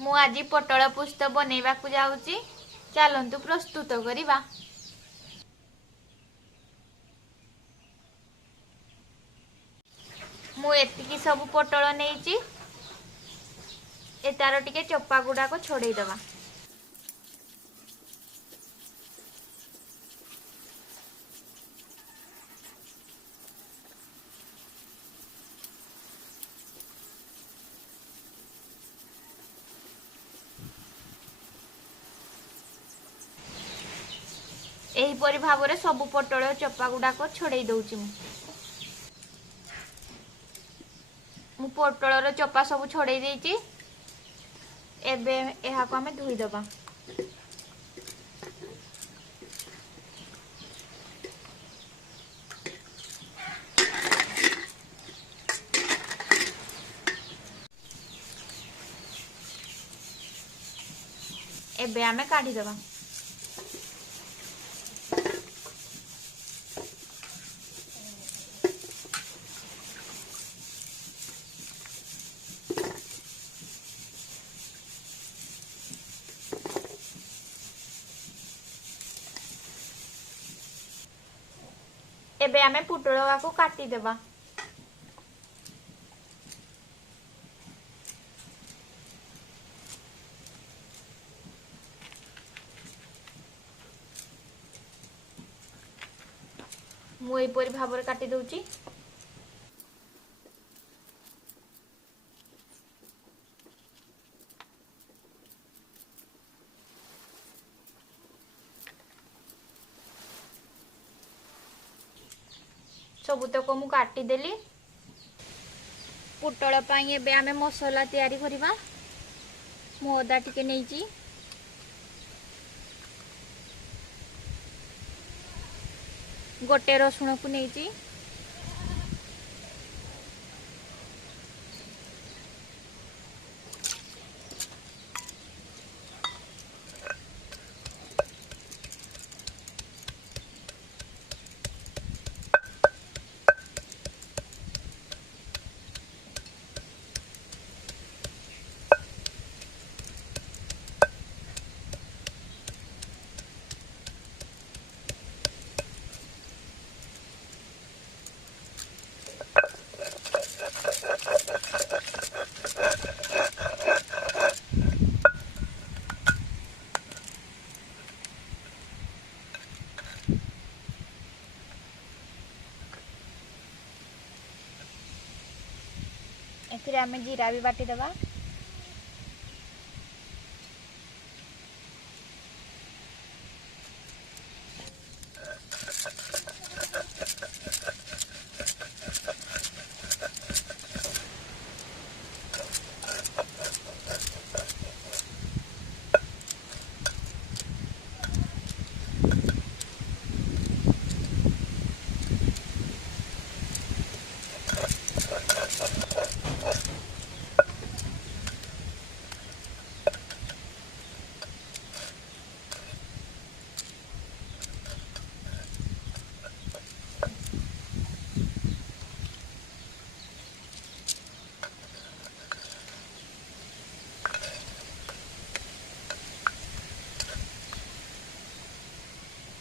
मु आज पटल पुस्त बनैबा को जाउची चलंतु प्रस्तुत करिबा। मु एतिकी सब पटल नेइची ए तार टिके चोपा गुडा को छोड़े दबा। एहीपरि भावरे सबु पटल चोपा गुडा को छोड़े दउची। मु पटल चोपा सब छोड़े देइची। एबे एहा को हमें धोई दबा। एबे हमें काढ़ी दबा। एबे हमें पुटल को काटी देबा। मु एपरि भाବରେ काटी दउची। सबुतक मु काटी देली। पुटल पाई एबे आमे मसला तैयारी करिबा। मु अदा टिके नेइची, गोटे रसुण को नेइची, एथिरे आमे जीरा भी बाटी दबा।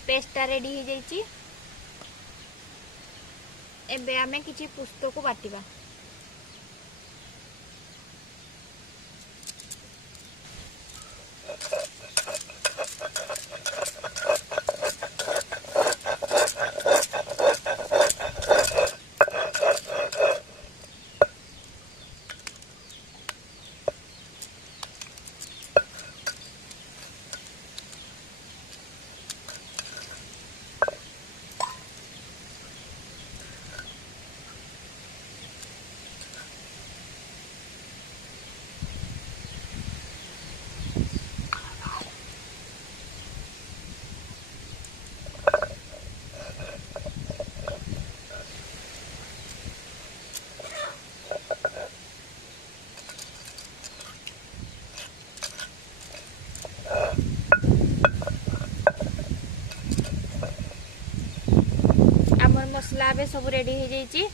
पेस्टा रेडी हो जाइए। एबे आमे किछि पुस्तक को बाटिबा। मसला ए सब रेडी हो जाइए।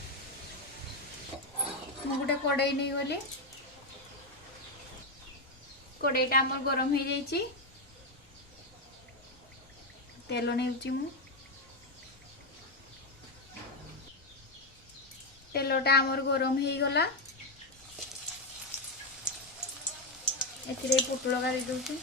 गोटे कड़ाई नहीं गली कड़ाईटा आमर गरम हो जाइए तेल नेउची मु तेलटा आमर गरम हो गला एथिरे पुटल गाड़ी दूसरी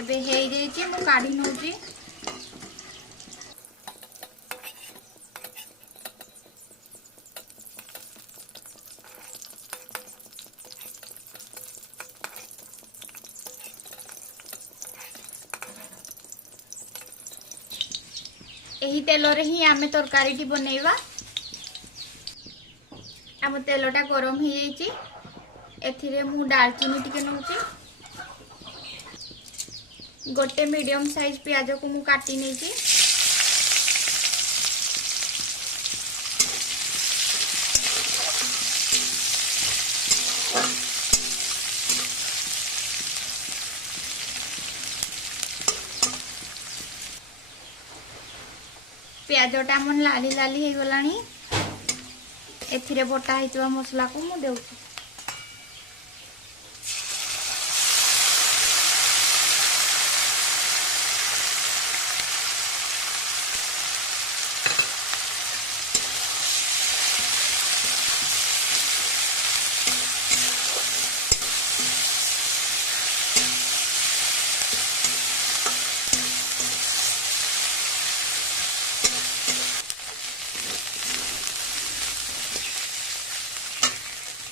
ଏବେ ହେଇଯାଇଛି ମୁଁ କାଢି ନଉଛି एही तेल रे ही आमे तरकारी टी बनेइबा आम तेलटा गरम हो जाइए एथिरे मु दालचीनी टिके नौची गोटे मीडियम साइज प्याज को मु काटी नेची प्याजटा मन लाली लाली हो गलानी एथिरे बटा हितवा मसला को मु देउची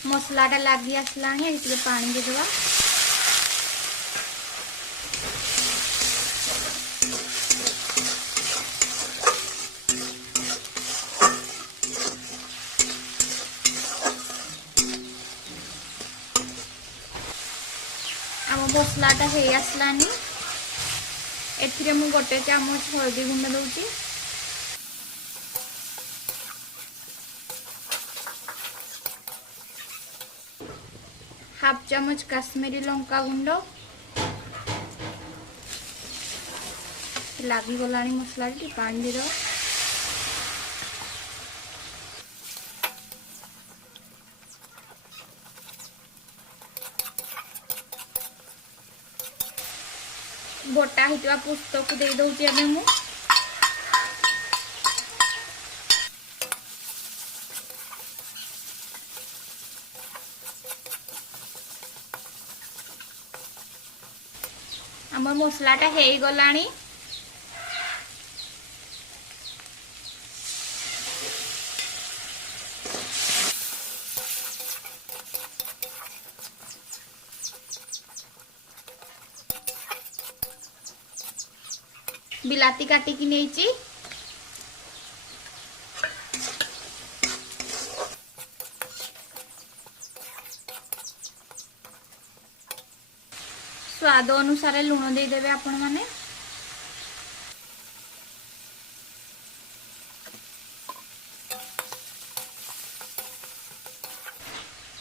मसलाटा लगी आसलानी ये पानी देदेवा आम मसलाटा हो आसलानी एथिरे मु गोटे चामच हल्दी गुंड दउची हाफ चामच काश्मीरी लंका गुंड लगी गलानी मसला पानी दे दो बटा हितवा पुस्तक को दे दउची अबे मु आम मसलाटा हो गलानी बिलाती काटिकी नेची स्वाद अनुसार लुण दे देबे आपण माने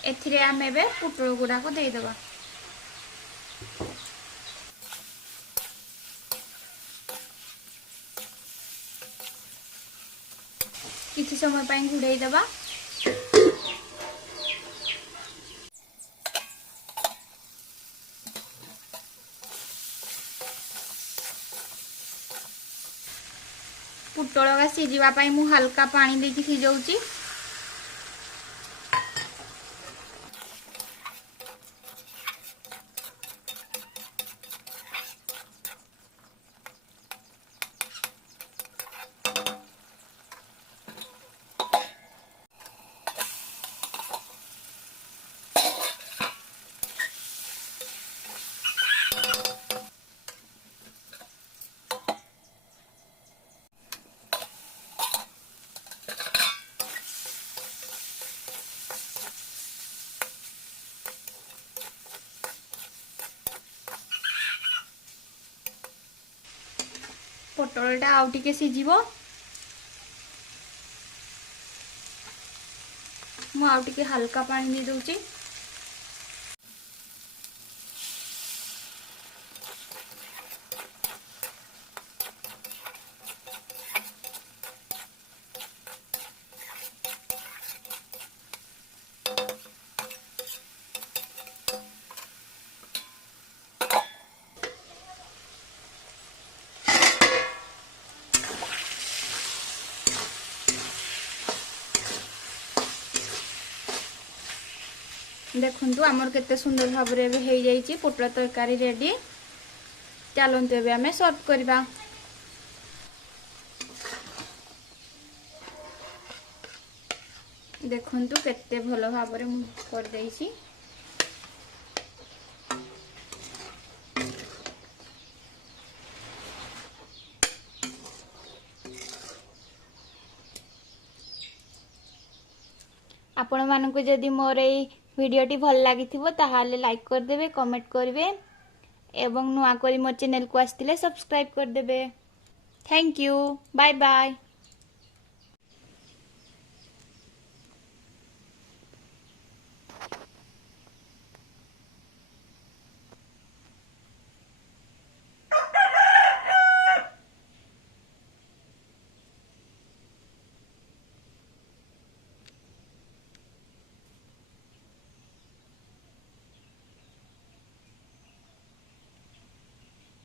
एथिरे आमे बे पुटल गुडा को दे देबा किसी समय पाई घुड़ाई देबा पुटल का सीझा मु हल्का पानी देकी सिझाऊची पोटलटा आउ टिके सिझिबो मु आउ टिके हल्का पानी दे दूची। देखु आमर केते सुंदर भाव में पोटल तरकारी रेडी। चलते एबे आमे सर्व करबा। देखंतु केते भलो भाव में कर देइछि। आपण मानकु जदि मोर ए वीडियोटी भल लगी ताहाले लाइक कर देबे, कमेंट करबे एवं नुआ करी मोर चैनल को आस्तिले सब्सक्राइब कर देबे। Thank you, bye bye.